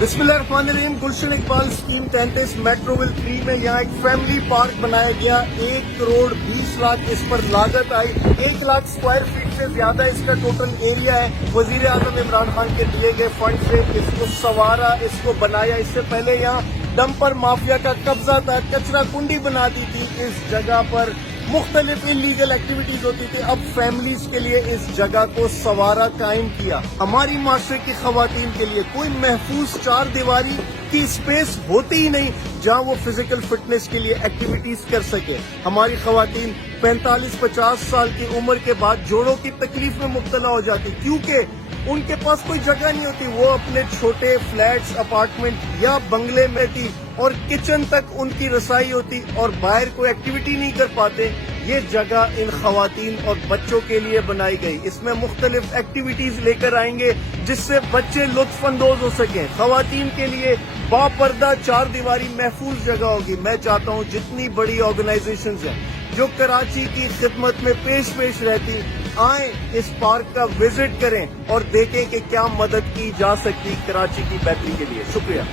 बिस्मिल्लाहिर्रहमानिर्रहीम। गुलशन Iqbal scheme 33 Metroville 3 में यहाँ एक फैमिली पार्क बनाया गया। 1,20,00,000 इस पर लागत आई। 1,00,000 स्क्वायर फीट से ज्यादा इसका टोटल एरिया है। वजीर आजम इमरान खान के दिए गए फंड से इसको संवारा, इसको बनाया। इससे पहले यहाँ डंपर माफिया का कब्जा था, कचरा कुंडी बना दी थी। इस जगह पर मुख्तलिफ इलीगल एक्टिविटीज होती थी। अब फैमिलीज के लिए इस जगह को संवारा कायम किया। हमारी माशरे की खवातीन के लिए कोई महफूज चार दीवारी की स्पेस होती ही नहीं जहां वो फिजिकल फिटनेस के लिए एक्टिविटीज कर सके। हमारी खवातीन 45-50 साल की उम्र के बाद जोड़ों की तकलीफ में मुब्तला हो जाती, क्योंकि उनके पास कोई जगह नहीं होती। वो अपने छोटे फ्लैट्स, अपार्टमेंट या बंगले में थी और किचन तक उनकी रसाई होती और बाहर कोई एक्टिविटी नहीं कर पाते। ये जगह इन खवातीन और बच्चों के लिए बनाई गई। इसमें मुख्तलिफ एक्टिविटीज लेकर आएंगे जिससे बच्चे लुत्फ अंदोज हो सकें। खवातीन के लिए बापर्दा चार दीवारी महफूज जगह होगी। मैं चाहता हूँ जितनी बड़ी ऑर्गेनाइजेशंस हैं जो कराची की खिदमत में पेश रहती, आए इस पार्क का विजिट करें और देखें कि क्या मदद की जा सकती कराची की बेहतरी के लिए। शुक्रिया।